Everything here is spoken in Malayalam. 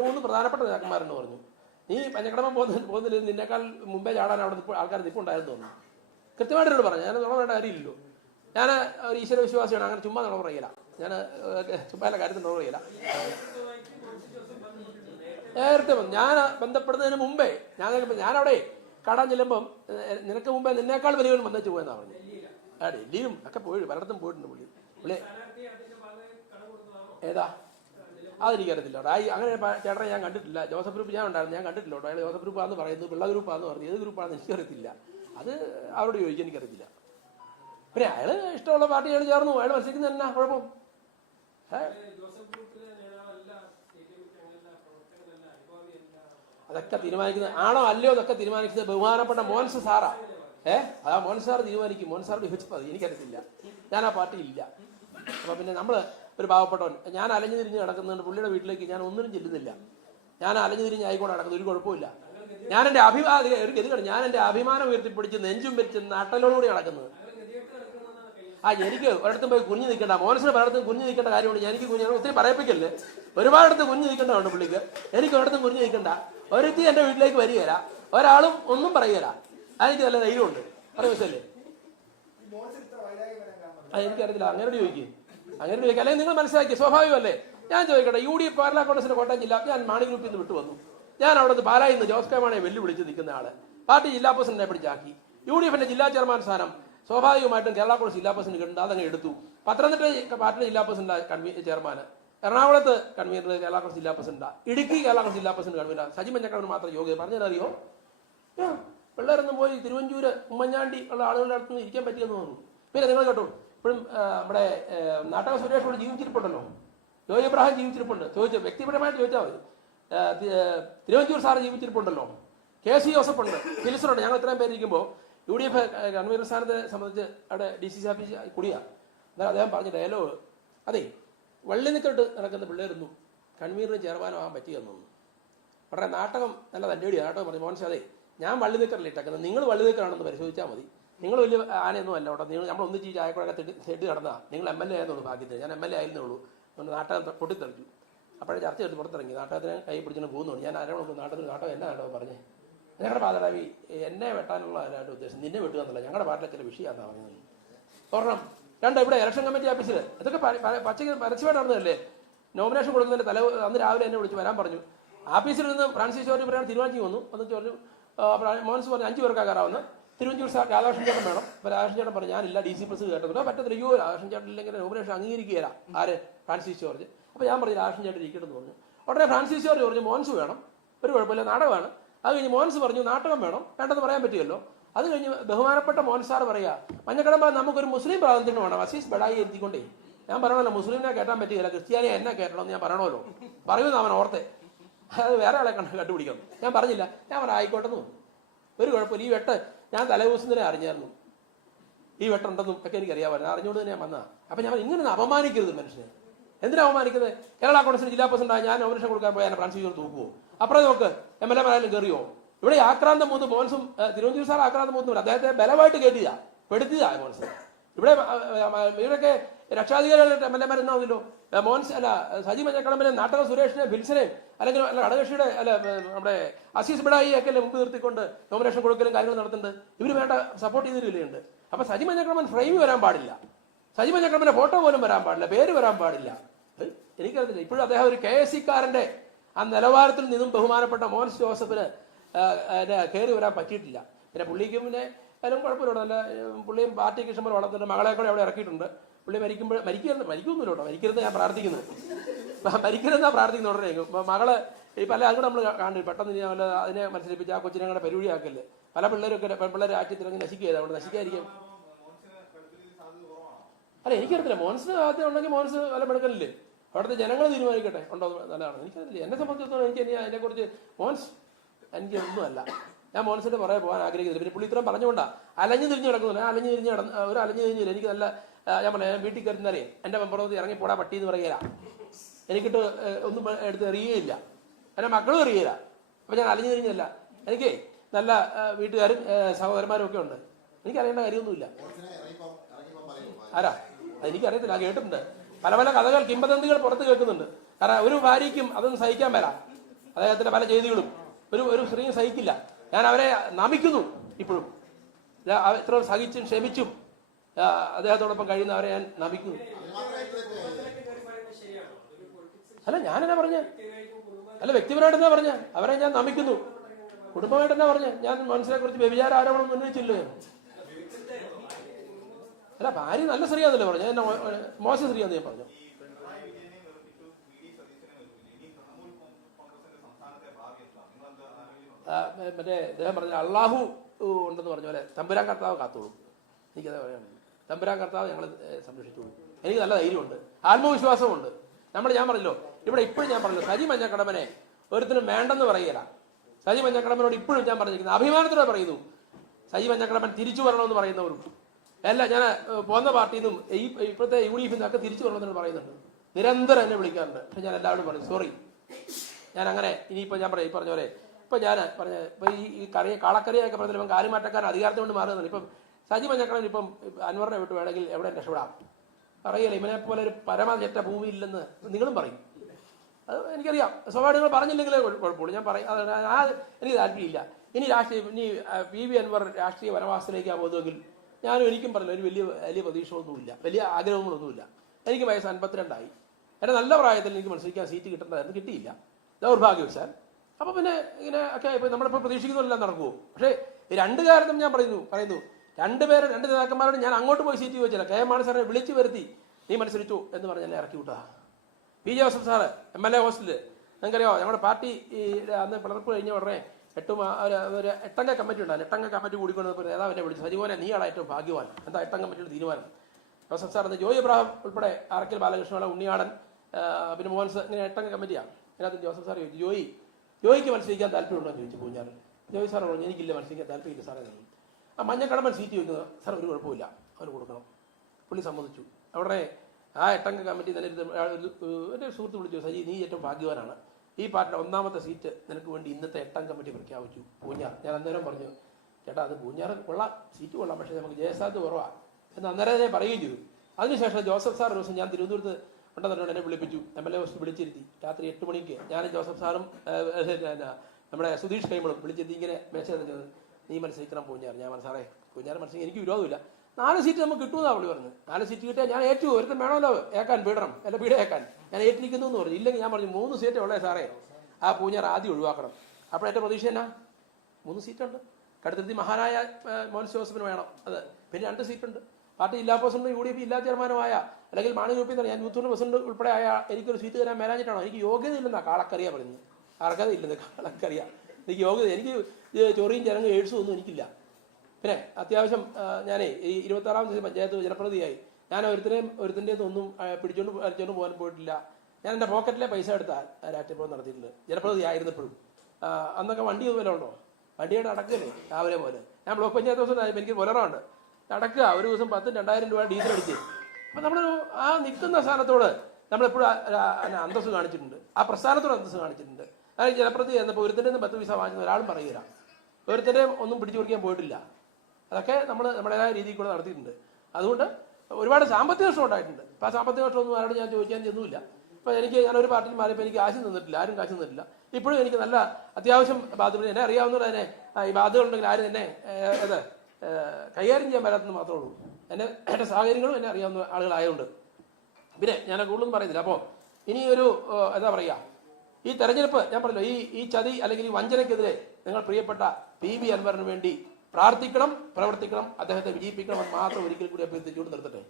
മൂന്ന് പ്രധാനപ്പെട്ട നേതാക്കന്മാരെന്ന് പറഞ്ഞു. നീ പഞ്ചക്കടമ പോകുന്ന പോകുന്നില്ല നിന്നേക്കാൾ മുമ്പേ ചാടാൻ അവിടെ ആൾക്കാർ നിൽപ്പുണ്ടായിരുന്നു തോന്നുന്നു. കൃത്യമായിട്ട് എന്നോട് പറഞ്ഞു. ഞാൻ തുടങ്ങേണ്ട കാര്യമില്ലല്ലോ. ഞാൻ ഒരു ഈശ്വര വിശ്വാസിയാണ് അങ്ങനെ ചുമ്മാ നുണ പറയില്ല ഞാൻ ചുമ്മാ കാര്യത്തിൽ നുണ പറയില്ല നേരത്തെ. ഞാൻ ബന്ധപ്പെടുന്നതിന് മുമ്പേ ഞാൻ ഞാനവിടെ കട ചെല്ലുമ്പം നിനക്ക് മുമ്പേ നിന്നേക്കാൾ വലിയവൻ വന്നിട്ട് പോയെന്നാ പറഞ്ഞു ആ ഒക്കെ പോയി പലയിടത്തും പോയിട്ടുണ്ട് പുള്ളി. പുള്ളി ഏതാ? അതെനിക്കറിയത്തില്ല കേട്ടോ. ആ ഈ അങ്ങനെ ചേട്ടനെ ഞാൻ കണ്ടിട്ടില്ല. ജോസഫ് ഗ്രൂപ്പ് ഞാൻ ഉണ്ടായിരുന്നു. ഞാൻ കണ്ടിട്ടില്ല അയാൾ ജോസഫ് ഗ്രൂപ്പാന്ന് പറയുന്നത് പിള്ള ഗ്രൂപ്പാന്ന് പറഞ്ഞു ഏത് ഗ്രൂപ്പാണെന്ന് എനിക്കറിയത്തില്ല. അത് അവരോട് ചോദിക്കാൻ എനിക്കറിയത്തില്ല. പിന്നെ അയാൾ ഇഷ്ടമുള്ള പാർട്ടികൾ ചേർന്നു. അയാൾ മത്സരിക്കുന്ന തന്നെ കുഴപ്പം? അതൊക്കെ തീരുമാനിക്കുന്നത് ആണോ അല്ലയോ അതൊക്കെ തീരുമാനിക്കുന്നത് ബഹുമാനപ്പെട്ട മോൻസ് സാറാ. ഏ? അതാ മോൻസ് സാർ തീരുമാനിക്കും. മോൻസ് സാറോട് ചോദിച്ചപ്പോൾ അത് എനിക്കറിയത്തില്ല. ഞാൻ ആ പാർട്ടി ഇല്ല. അപ്പൊ പിന്നെ നമ്മൾ ഒരു പാവപ്പെട്ടവൻ. ഞാൻ അലഞ്ഞു തിരിഞ്ഞ് കിടക്കുന്നുണ്ട് പുള്ളിയുടെ വീട്ടിലേക്ക് ഞാൻ ഒന്നിനും ചെല്ലുന്നില്ല. ഞാൻ അലഞ്ഞു തിരിഞ്ഞ് ആയിക്കോട്ടെ നടക്കുന്നത്. ഒരു കുഴപ്പമില്ല ഞാൻ എന്റെ അഭിമാനം ഒരു ഗതികേട് ഞാൻ എന്റെ അഭിമാനം ഉയർത്തിപ്പിടിച്ച് നെഞ്ചും വെച്ച് നട്ടലോടുകൂടി നടക്കുന്നത് ആ എനിക്ക് ഒരിടത്തും പോയി കുഞ്ഞു നിൽക്കേണ്ട. മോനസിന് പലയിടത്തും കുഞ്ഞു നിൽക്കേണ്ട കാര്യമുണ്ട്. എനിക്ക് കുഞ്ഞു ഒത്തിരി പറയിപ്പിക്കല്ലേ? ഒരുപാടിടത്ത് കുഞ്ഞു നിൽക്കേണ്ടതുണ്ട് പുള്ളിക്ക്. എനിക്ക് ഒരിടത്തും കുഞ്ഞു നിൽക്കണ്ട. ഒരുത്തി എന്റെ വീട്ടിലേക്ക് വരികയില്ല. ഒരാളും ഒന്നും പറയുകയില്ല അതെനിക്ക് നല്ല ധൈര്യമുണ്ട്. അറിയോ മിസ്സല്ലേ ആ എനിക്കറിയത്തില്ല. അങ്ങനെ ചോദിക്കും. അങ്ങനെ ചോദിക്കാം. അല്ലെങ്കിൽ നിങ്ങൾ മനസ്സിലാക്കി സ്വാഭാവികമല്ലേ? ഞാൻ ചോദിക്കട്ടെ യു ഡി എഫ് പാർല കോൺഗ്രസിന്റെ കോട്ടയം ജില്ല ഞാൻ മാണി ഗ്രൂപ്പിൽ നിന്ന് വിട്ടു വന്നു ഞാൻ അവിടെ നിന്ന് പാലായിൽ നിന്ന് ജോസ് കെ മാണിയെ വെല്ലുവിളിച്ച് നിൽക്കുന്ന ആൾ. പാർട്ടി ജില്ലാ പ്രസിഡന്റിനെ പിടിച്ചാക്കി. യു ഡി എഫിന്റെ ജില്ലാ ചെയർമാൻ സ്ഥാനം സ്വാഭാവികമായിട്ടും കേരള കോൺഗ്രസ് ജില്ലാ പ്രസിഡന്റ് കിട്ടുന്നത് അതങ്ങ് എടുത്തു. പത്തനംതിട്ട പാർട്ടിയുടെ ജില്ലാ പ്രസിഡന്റ് കൺവീ ചെയർമാൻ എറണാകുളത്ത് കൺവീനർ കേരള കോൺഗ്രസ് ജില്ലാ പ്രസിഡന്റ്. ഇടുക്കി കേരള കോൺഗ്രസ് ജില്ലാ പ്രസിഡന്റ് കൺവീനർ സജി മഞ്ഞക്കടവിന് മാത്രം യോഗ്യത പറഞ്ഞതറിയോ? പിള്ളേരൊന്നും പോയി തിരുവഞ്ചൂര് ഉമ്മൻചാണ്ടി ഉള്ള ആളുകളുടെ അടുത്ത് നിന്ന് ഇരിക്കാൻ പറ്റിയെന്ന് തോന്നുന്നു. പിന്നെ നിങ്ങൾ കേട്ടോ ഇപ്പോഴും നമ്മുടെ നാട്ടക സുരേഷ് ഇവിടെ ജീവിച്ചിരിപ്പുണ്ടല്ലോ. ജോയി ഇബ്രാഹിം ജീവിച്ചിരിപ്പുണ്ട്. ചോദിച്ച വ്യക്തിപരമായിട്ട് ചോദിച്ചാൽ മതി. തിരുവഞ്ചൂർ സാറ് ജീവിച്ചിരിപ്പുണ്ടല്ലോ. കെ സി ജോസഫ് ഉണ്ട്. ഫിലിസറുണ്ട് ഞങ്ങൾ ഇത്രയും പേരിരിക്കുമ്പോൾ യു ഡി എഫ് കൺവീനർ സ്ഥാനത്തെ സംബന്ധിച്ച് അവിടെ ഡി സി സി ഓഫീസ് കുടിയാ. എന്നാൽ അദ്ദേഹം പറഞ്ഞ ഡയലോഗ് അതെ വള്ളി നടക്കുന്ന പിള്ളേരൊന്നും കൺവീനറിന് ചെയർമാനും ആകാൻ പറ്റിയെന്നു വളരെ നാടകം നല്ല തന്റെടിയാണ് നാട്ടകം പറഞ്ഞു മോഹൻ അതെ ഞാൻ വള്ളി നിൽക്കറില്ല ഇട്ടേക്കുന്നത്. നിങ്ങൾ വള്ളി നിൽക്കറാണെന്ന് പരിശോധിച്ചാൽ മതി. നിങ്ങൾ വലിയ ആനയൊന്നും അല്ല കേട്ടോ. നിങ്ങൾ നമ്മൾ ഒന്നിച്ച് ചായക്കുഴക്കെ തെട്ടി തെട്ടി നടന്നാ. നിങ്ങൾ എം എൽ എ ആയിരുന്നുള്ളൂ ഭാഗ്യത്തിന്. ഞാൻ എം എൽ എ ആയിരുന്നുള്ളൂ അതുകൊണ്ട് നാട്ടകം പൊട്ടിത്തെറിച്ചു. അപ്പോഴേ ചർച്ച എടുത്ത് പുറത്തിറങ്ങി. നാട്ടകത്തിന് കൈ പിടിച്ചിട്ട് പോകുന്നു ഞാൻ ആരോടും നാട്ടകത്തിന് നാട്ടകം എന്നാ നാടകം പറഞ്ഞേ? ഞങ്ങളുടെ പാതരാവി എന്നെ വെട്ടാനുള്ള അതിനായിട്ട് ഉദ്ദേശം? നിന്നെ വെട്ടുക എന്നല്ല. ഞങ്ങളുടെ പാട്ടിലെ ചില വിഷയമാണ് പറഞ്ഞത്. ഒരെണ്ണം. രണ്ട് ഇവിടെ ഇലക്ഷൻ കമ്മിറ്റി ഓഫീസിൽ ഇതൊക്കെ പച്ചയ്ക്ക് പരസ്യമായിട്ട് നടന്നതല്ലേ? നോമിനേഷൻ കൊടുക്കുന്നതിന്റെ തല അന്ന് രാവിലെ എന്നെ വിളിച്ച് വരാൻ പറഞ്ഞു. ആഫീസിൽ നിന്ന് ഫ്രാൻസിസ് ജോർജ് പറയാൻ തീരുമാനിച്ചു വന്നു. അന്ന് പറഞ്ഞു മോൻസ് പറഞ്ഞു അഞ്ച് പേർക്കാ കയറാവുന്ന. തിരുവഞ്ചൂർ സാർ രാധാകൃഷ്ണൻ ചേട്ടൻ വേണം. അപ്പോൾ രാധാകൃഷ്ണൻ ചേട്ടൻ പറഞ്ഞു ഞാനില്ല ഡി സി പ്രസ് കേട്ടത് പറ്റത്തില്ല. അയ്യോ രാധാകൃഷ്ണൻ ചേട്ടൻ ഇല്ലെങ്കിൽ നോമിനേഷൻ അംഗീകരിക്കുകയില്ല. ആര്? Francis George. അപ്പോൾ ഞാൻ പറഞ്ഞു രാധാകൃഷ്ണൻ ചേട്ടൻ ഇരിക്കണമെന്ന് പറഞ്ഞു. ഉടനെ ഫ്രാൻസിസ് ജോർജ് പറഞ്ഞു മോൻസ് വേണം. ഒരു കുഴപ്പമില്ല നാടകമാണ്. അത് കഴിഞ്ഞ് മോൻസ് പറഞ്ഞു നാടകം വേണം. വേണ്ടെന്ന് പറയാൻ പറ്റുമല്ലോ. അത് കഴിഞ്ഞ് ബഹുമാനപ്പെട്ട മോൻ സാർ പറയാ മഞ്ഞക്കടമ്പ നമുക്കൊരു മുസ്ലിം പ്രാതിനിധ്യം വേണം. അസീസ് ബഡായി എത്തിക്കൊണ്ടേ ഞാൻ പറയണല്ലോ മുസ്ലിമിനെ കേട്ടാൻ പറ്റുകയില്ല ക്രിസ്ത്യാനിയെ എന്നെ കേട്ടണമെന്ന് ഞാൻ പറയണമല്ലോ. പറയുമെന്ന് അവൻ ഓർത്തെ. അത് വേറെ ആളെ കണ്ട് കണ്ടുപിടിക്കണം. ഞാൻ പറഞ്ഞില്ല. ഞാൻ പറഞ്ഞു ആയിക്കോട്ടെ എന്ന് പറഞ്ഞു. ഒരു കുഴപ്പമില്ല. ഈ വെട്ട് ഞാൻ തലേദിവസത്തിനെ അറിഞ്ഞായിരുന്നു. ഈ വെട്ടുണ്ടെന്നും ഒക്കെ എനിക്ക് അറിയാമായിരുന്നു അറിഞ്ഞുകൊണ്ട് തന്നെ ഞാൻ വന്നാ അപ്പം ഞാൻ ഇങ്ങനെ അപമാനിക്കരുത് മനുഷ്യനെ. എന്തിനാ അപമാനിക്കുന്നത്? കേരള കോൺഗ്രസിന് ജില്ലാ പ്രസിഡന്റ് ഞാൻ നോമിനേഷൻ കൊടുക്കാൻ പോയാൽ ഫ്രാൻസിസ് ചെയ്ത് തൂക്കുവോ? അപ്പുറം നോക്ക് എം എൽ എ എമാരായാലും കയറിയോ ഇവിടെ ആക്രാന്തം മൂന്ന് മോൻസും തിരുവനന്തപുരം സാർ ആക്രാന്തം മൂന്നും അദ്ദേഹത്തെ ബലമായിട്ട് കയറ്റിയതാ പെടുത്തിയതാ മോൻസ് ഇവിടെ ഇവരൊക്കെ രക്ഷാധികാരികളുടെ എം എൽ എമാരെന്നാവുമല്ലോ മോൻസ് അല്ല സജി മഞ്ഞക്കളമനെ നാട്ടക സുരേഷിനെ ബിൽസിനെ അല്ലെങ്കിൽ അല്ല അല്ല നമ്മുടെ അസീസ് ബിഡായി ഒക്കെ മുമ്പ് നിർത്തിക്കൊണ്ട് നോമിനേഷൻ കൊടുക്കലും കാര്യങ്ങൾ നടത്തുന്നുണ്ട് ഇവർ വേണ്ട സപ്പോർട്ട് ചെയ്തിരില്ലുണ്ട് അപ്പൊ സജി മഞ്ഞക്കളമൻ ഫ്രെയിം വരാൻ പാടില്ല. സജി മഞ്ഞക്കളമന്റെ ഫോട്ടോ പോലും വരാൻ പാടില്ല പേര് വരാൻ പാടില്ല. എനിക്കറിയില്ല ഇപ്പോഴും അദ്ദേഹം ഒരു കെ എസ് ആ നിലവാരത്തിൽ നിന്നും ബഹുമാനപ്പെട്ട മോൻസ് ജോസഫിന് കയറി വരാൻ പറ്റിയിട്ടില്ല. പിന്നെ പുള്ളിക്കും പിന്നെ അതിലും കുഴപ്പമില്ല. പുള്ളിയും പാർട്ടിക്ക് ഇഷ്ടംപോലെ വളർത്തുന്നുണ്ട് മകളെ കൂടെ അവിടെ ഇറക്കിയിട്ടുണ്ട്. പുള്ളി മരിക്കുമ്പോൾ മരിക്കരുത് മരിക്കൊന്നുമില്ല കേട്ടോ. മരിക്കരുത് ഞാൻ പ്രാർത്ഥിക്കുന്നു മരിക്കരുതെന്നാ പ്രാർത്ഥിക്കുന്നു ഉടനെ മകൾ ഈ പല അതുകൂടെ നമ്മൾ കാണുന്നു പെട്ടെന്ന് ഞാൻ അതിനെ മത്സരിപ്പിച്ച് ആ കൊച്ചിനെ കൂടെ പരിപാടിയാക്കല്ലേ പല പിള്ളേരൊക്കെ പിള്ളേരെ ആറ്റി തിരഞ്ഞ് നശിക്കുക അവിടെ നശിക്കാതിരിക്കും അല്ല എനിക്കറിയത്തില്ല മോൻസ് ആദ്യം ഉണ്ടെങ്കിൽ മോൻസ് വല്ല മെടുക്കലില്ലേ? അവിടുത്തെ ജനങ്ങൾ തീരുമാനിക്കട്ടെ. ഉണ്ടോ? നല്ലതാണ്. എനിക്കറിയില്ല എന്നെ സംബന്ധിച്ചിടത്തോളം എനിക്ക് അതിനെക്കുറിച്ച് മോൻസ് എനിക്ക് ഒന്നുമല്ല. ഞാൻ മോൻസിന്റെ പുറകെ പോകാൻ ആഗ്രഹിക്കുന്നില്ല. പിന്നെ പുള്ളി ഇത്രയും പറഞ്ഞുകൊണ്ടാ. അലഞ്ഞു തിരിഞ്ഞു കിടക്കുന്നില്ല അലഞ്ഞു തിരിഞ്ഞു കിടന്ന് ഒരു അലഞ്ഞു തിരിഞ്ഞില്ല എനിക്ക് നല്ല ഞാൻ പറഞ്ഞ വീട്ടിൽ കയറുന്നറിയേ എന്റെ മെമ്പറോത്ത് ഇറങ്ങി പോടാ പട്ടി എന്ന് പറയുകയില്ല. എനിക്കിട്ട് ഒന്നും എടുത്ത് എറിയുകയില്ല. എന്റെ മക്കളും എറിയില്ല അപ്പൊ ഞാൻ അലഞ്ഞു തിരിഞ്ഞല്ല എനിക്ക് നല്ല വീട്ടുകാരും സഹോദരന്മാരും ഒക്കെ ഉണ്ട്. എനിക്ക് അറിയേണ്ട കാര്യമൊന്നുമില്ല. ആരാ? എനിക്കറിയത്തില്ല. ആ കേട്ടിട്ടുണ്ട്. പല പല കഥകൾ കിംബദന്തികൾ പുറത്ത് കേൾക്കുന്നുണ്ട്. കാരണം ഒരു ഭാര്യയ്ക്കും അതൊന്നും സഹിക്കാൻ വരാം അദ്ദേഹത്തിന്റെ പല ചെയ്തികളും. ഒരു ഒരു സ്ത്രീയും സഹിക്കില്ല. ഞാൻ അവരെ നമിക്കുന്നു ഇപ്പോഴും. എത്ര സഹിച്ചും ക്ഷമിച്ചും. അദ്ദേഹത്തോടൊപ്പം കഴിയുന്നവരെ ഞാൻ നമിക്കുന്നു. അല്ല ഞാനെന്നാ പറഞ്ഞ? അല്ല വ്യക്തിപരമായിട്ട് എന്നാ പറഞ്ഞ? അവരെ ഞാൻ നമിക്കുന്നു. കുടുംബമായിട്ട് എന്നാ പറഞ്ഞ? ഞാൻ മനസ്സിനെ കുറിച്ച് വ്യഭിചാര ആരോപണം ഉന്നയിച്ചില്ല? അല്ല ഭാര്യ നല്ല സ്ത്രീയാന്നല്ലേ പറഞ്ഞു? എന്നെ മോശം സ്ത്രീയാന്ന് ഞാൻ പറഞ്ഞു. മറ്റേ അദ്ദേഹം പറഞ്ഞ അള്ളാഹു ഉണ്ടെന്ന് പറഞ്ഞ പോലെ തമ്പുരാൻ കർത്താവ് കാത്തോളൂ. എനിക്കതാ പറയാണ് തമ്പുരാൻ കർത്താവ് ഞങ്ങൾ സംരക്ഷിച്ചോളൂ എനിക്ക് നല്ല ധൈര്യമുണ്ട്. ആത്മവിശ്വാസമുണ്ട്. നമ്മൾ ഞാൻ പറഞ്ഞല്ലോ ഇവിടെ ഇപ്പോഴും ഞാൻ പറഞ്ഞു സജി മഞ്ഞക്കടമനെ ഒരുത്തിനും വേണ്ടെന്ന് പറയുകയില്ല സജി മഞ്ഞക്കടമനോട് ഇപ്പോഴും ഞാൻ പറഞ്ഞിരിക്കുന്നത് അഭിമാനത്തോടെ പറയുന്നു. സജി മഞ്ഞക്കടമൻ തിരിച്ചു വരണമെന്ന് പറയുന്നവരും. അല്ല ഞാൻ പോന്ന പാർട്ടിയിൽ നിന്നും ഈ ഇപ്പോഴത്തെ യു ഡി എഫിൽ നിന്നൊക്കെ തിരിച്ചു വരണമെന്ന് പറയുന്നുണ്ട്. നിരന്തരം എന്നെ വിളിക്കാറുണ്ട്. പക്ഷെ ഞാൻ എല്ലാവരും പറയും സോറി ഞാൻ അങ്ങനെ ഇനിയിപ്പോ ഞാൻ പറയാം ഈ പറഞ്ഞ പോലെ ഇപ്പൊ ഞാൻ പറഞ്ഞ ഇപ്പൊ ഈ ഈ കറിയെ കാളക്കറിയൊക്കെ പറഞ്ഞാൽ കാര്യമാറ്റക്കാരൻ കൊണ്ട് മാറുന്നുണ്ട്. ഇപ്പം സജി മഞ്ഞക്കളൻ ഇപ്പം അൻവറിനെ വിട്ട് വേണമെങ്കിൽ എവിടെ രക്ഷപ്പെടാം? പറയല്ലേ ഇവനെ പോലെ ഒരു പരമചെറ്റ ഭൂമി ഇല്ലെന്ന് നിങ്ങളും പറയും. അത് എനിക്കറിയാം. സ്വാഭാവികം നിങ്ങൾ പറഞ്ഞില്ലെങ്കിലേ കുഴ- കുഴപ്പമുള്ളൂ. ഞാൻ പറയും. ആ എനിക്ക് താല്പര്യമില്ല. ഇനി രാഷ്ട്രീയ ഇനി പി വി. അൻവർ രാഷ്ട്രീയ വനവാസത്തിലേക്കാണ് പോകുന്നതെങ്കിൽ ഞാനും എനിക്കും പറഞ്ഞില്ല. ഒരു വലിയ വലിയ പ്രതീക്ഷയൊന്നുമില്ല. വലിയ ആഗ്രഹങ്ങളൊന്നുമില്ല. എനിക്ക് വയസ്സ് അൻപത്തിരണ്ടായി. എന്റെ നല്ല പ്രായത്തിൽ എനിക്ക് മത്സരിക്കാൻ സീറ്റ് കിട്ടേണ്ടതായിരുന്നു. കിട്ടിയില്ല. ദൗർഭാഗ്യവശാൽ. അപ്പോൾ പിന്നെ ഇങ്ങനെ ഒക്കെ ഇപ്പോൾ നമ്മളിപ്പോൾ പ്രതീക്ഷിക്കുന്നതെല്ലാം നടക്കുമോ പക്ഷേ രണ്ട് കാരണം ഞാൻ പറയുന്നു പറയുന്നു. രണ്ടുപേരെ രണ്ട് നേതാക്കന്മാരോട് ഞാൻ അങ്ങോട്ട് പോയി സീറ്റ് ചോദിച്ചില്ല. കെ. എം. മാണി സാറിനെ വിളിച്ചു വരുത്തി. നീ മത്സരിച്ചു എന്ന് പറഞ്ഞ് എന്നെ ഇറക്കി വിട്ടതാ. P. J. Joseph sir M. L. A ഹോസ്റ്റലിൽ നിങ്ങൾക്കറിയോ ഞങ്ങളുടെ പാർട്ടി അന്ന് പിളർപ്പ് കഴിഞ്ഞ ഉടനെ എട്ട് ഒരു എട്ടംഗ കമ്മിറ്റി ഉണ്ടായിരുന്നു. എട്ടംഗ കമ്മിറ്റി കൂടിക്കൊണ്ട് എന്നെ വിളിച്ചു. സജീവനെ നീയാണ് ഏറ്റവും ഭാഗ്യവാൻ. എന്താ എട്ടംഗ കമ്മിറ്റിയുടെ തീരുമാനം? ജോസഫ് സാർ ജോയി ഇബ്രാഹിം ഉൾപ്പെടെ ആർക്കിൽ ബാലകൃഷ്ണ ഉണ്ണിയാടൻ പിന്നെ മോഹൻസ് ഇങ്ങനെ എട്ടംഗ കമ്മിറ്റിയാണ് അതിനകത്ത് ജോസഫ് സാർ ചോദിച്ചു ജോയി ജോയിക്ക് മത്സരിക്കാൻ താല്പര്യമുണ്ടോ? എന്ന് ചോദിച്ചു പൂഞ്ഞാറ്. ജോയി സാർ എനിക്കില്ല മത്സരിക്കാൻ താല്പര്യമില്ല സാറേ. ആ മഞ്ഞക്കടമ്പൻ സീറ്റ് ചോദിക്കുന്നത് സാർ ഒരു കുഴപ്പമില്ല അവന് കൊടുക്കണം പുള്ളി സമ്മതിച്ചു അവിടെ ആ എട്ടംഗ കമ്മിറ്റി തന്നെ ഒരു, സുഹൃത്ത് വിളിച്ചു സജി നീ ഏറ്റവും ഭാഗ്യവാനാണ് ഈ പാർട്ടിയുടെ ഒന്നാമത്തെ സീറ്റ് നിനക്ക് വേണ്ടി ഇന്നത്തെ എട്ടാം കമ്മിറ്റി പ്രഖ്യാപിച്ചു പൂഞ്ഞാർ ഞാൻ അന്നേരം പറഞ്ഞു ചേട്ടാ അത് പൂഞ്ഞാർ കൊള്ളാം സീറ്റ് കൊള്ളാം പക്ഷേ നമുക്ക് ജയസാധ്യത കുറവാണ് എന്ന് അന്നേരം ഞാൻ പറയുകയും ചെയ്തു അതിനുശേഷം ജോസഫ് സാർ ഒരു ദിവസം ഞാൻ തിരുവനന്തപുരത്ത് ഉണ്ടെന്നുണ്ട് എന്നെ വിളിപ്പിച്ചു എം എൽ എ ഹോസ്റ്റ് വിളിച്ചിരുത്തി രാത്രി എട്ട് മണിക്ക് ഞാൻ ജോസഫ് സാറും നമ്മുടെ സുധീഷ് കൈമളും വിളിച്ചിരുത്തി ഇങ്ങനെ മെസ്സേജ് നീ മത്സരിക്കണം പൂഞ്ഞാർ ഞാൻ പറഞ്ഞു സാറേ പൂഞ്ഞാർ മത്സരിക്കും എനിക്ക് വിരോധമില്ല. നാല് സീറ്റ് നമുക്ക് കിട്ടുമെന്നാണ് പുള്ളി പറഞ്ഞു നാല് സീറ്റ് കിട്ടിയാൽ ഞാൻ ഏറ്റു ഒരുത്തം വേണമല്ലോ ഏക്കാൻ പീടണം അല്ല പീഡ ഏക്കാൻ ഞാൻ ഏറ്റിരിക്കുന്നു എന്ന് പറഞ്ഞു. ഇല്ലെങ്കിൽ ഞാൻ പറഞ്ഞു മൂന്ന് സീറ്റേ ഉള്ളേ സാറേ ആ പൂഞ്ഞാർ ആദ്യം ഒഴിവാക്കണം. അപ്പോൾ എന്റെ പ്രതീക്ഷ എന്നാ? മൂന്ന് സീറ്റുണ്ട് കടുത്തിരുത്തി മഹാനായ മോൻസ് ജോസഫിന് വേണം. അത് പിന്നെ രണ്ട് സീറ്റുണ്ട് പാർട്ടി ജില്ലാ പ്രസിഡന്റ് യു ഡി എഫ് ജില്ലാ ചെയർമാനുമായ അല്ലെങ്കിൽ മാണി ഗ്രൂപ്പിൽ ഞാൻ യൂത്ത് പ്രസിഡന്റ് ഉൾപ്പെടെ ആയ എനിക്കൊരു സീറ്റ് തരാൻ മേലാഞ്ഞിട്ടാണോ? എനിക്ക് യോഗ്യത ഇല്ലെന്നാ കാളക്കറിയ പറയുന്നത് അർഹത ഇല്ലെന്ന് കാളക്കറിയ. എനിക്ക് യോഗ്യത എനിക്ക് ചൊറിയും ചരങ്ങ് എഴുസും ഒന്നും എനിക്കില്ല. പിന്നെ അത്യാവശ്യം ഞാനേ ഈ ഇരുപത്തി ആറാം തീയതി പഞ്ചായത്ത് ജനപ്രതിയായി ഞാൻ ഒരുത്തിനെയും ഒരുത്തിന്റെ ഒന്നും പിടിച്ചോണ്ട് വലിച്ചോണ്ട് പോകാൻ പോയിട്ടില്ല. ഞാൻ എന്റെ പോക്കറ്റിലെ പൈസ എടുത്ത രാഷ്ട്രീയം നടത്തിയിട്ടുണ്ട് ജനപ്രതി ആയിരുന്നപ്പോഴും. അന്നൊക്കെ വണ്ടി വല്ല ഉണ്ടോ? വണ്ടിയുടെ അടക്കല്ലേ? രാവിലെ പോലെ ഞാൻ ബ്ലോക്ക് പഞ്ചായത്ത് ദിവസം എനിക്ക് പുലറാണ് നടക്കുക. ഒരു ദിവസം പത്തും രണ്ടായിരം രൂപ ഡീസൽ അടിച്ച്. അപ്പം നമ്മൾ ആ നിൽക്കുന്ന സ്ഥാനത്തോട് നമ്മളെപ്പോഴും അന്തസ്സ് കാണിച്ചിട്ടുണ്ട്. ആ പ്രസ്ഥാനത്തോട് അന്തസ്സ് കാണിച്ചിട്ടുണ്ട്. അതായത് ജലപ്രതി എന്നപ്പോൾ ഒരുത്തിന്റെ പത്ത് പൈസ വാങ്ങിക്കുന്ന ഒരാളും പറയുക ഒരുത്തിന്റെ ഒന്നും പിടിച്ചു കൊടുക്കാൻ പോയിട്ടില്ല. അതൊക്കെ നമ്മൾ നമ്മുടേതായ രീതിയിൽ കൂടെ നടത്തിയിട്ടുണ്ട്. അതുകൊണ്ട് ഒരുപാട് സാമ്പത്തിക നഷ്ടം ഉണ്ടായിട്ടുണ്ട്. ഇപ്പം ആ സാമ്പത്തിക നഷ്ടമൊന്നും ആരോട് ഞാൻ ചോദിക്കാൻ ചെന്നുമില്ല. ഇപ്പം എനിക്ക് ഞാനൊരു പാർട്ടിയിൽ മാറിയപ്പോൾ എനിക്ക് കാശ് തന്നിട്ടില്ല ആരും കാശ് തന്നിട്ടില്ല. ഇപ്പോഴും എനിക്ക് നല്ല അത്യാവശ്യം ബാധ്യത എന്നെ അറിയാവുന്നവർ തന്നെ ഈ ബാധ്യതകളുണ്ടെങ്കിൽ ആരും എന്നെ അത് കൈകാര്യം ചെയ്യാൻ പറ്റാത്തെന്ന് മാത്രമേ ഉള്ളൂ. എന്നെ എന്റെ സാഹചര്യങ്ങളും എന്നെ അറിയാവുന്ന ആളുകളായതുകൊണ്ട്. പിന്നെ ഞാൻ കൂടുതലൊന്നും പറയുന്നില്ല. അപ്പോൾ ഇനി ഒരു എന്താ പറയുക ഈ തെരഞ്ഞെടുപ്പ് ഞാൻ പറഞ്ഞല്ലോ ഈ ഈ ചതി അല്ലെങ്കിൽ ഈ വഞ്ചനയ്ക്കെതിരെ നിങ്ങൾ പ്രിയപ്പെട്ട പി വി അൻവറിന് വേണ്ടി പ്രാർത്ഥിക്കണം പ്രവർത്തിക്കണം അദ്ദേഹത്തെ വിജയിപ്പിക്കണം മാത്രം ഒരിക്കൽ കൂടി അഭ്യർത്ഥിച്ചുകൊണ്ട് നിർത്തട്ടെ.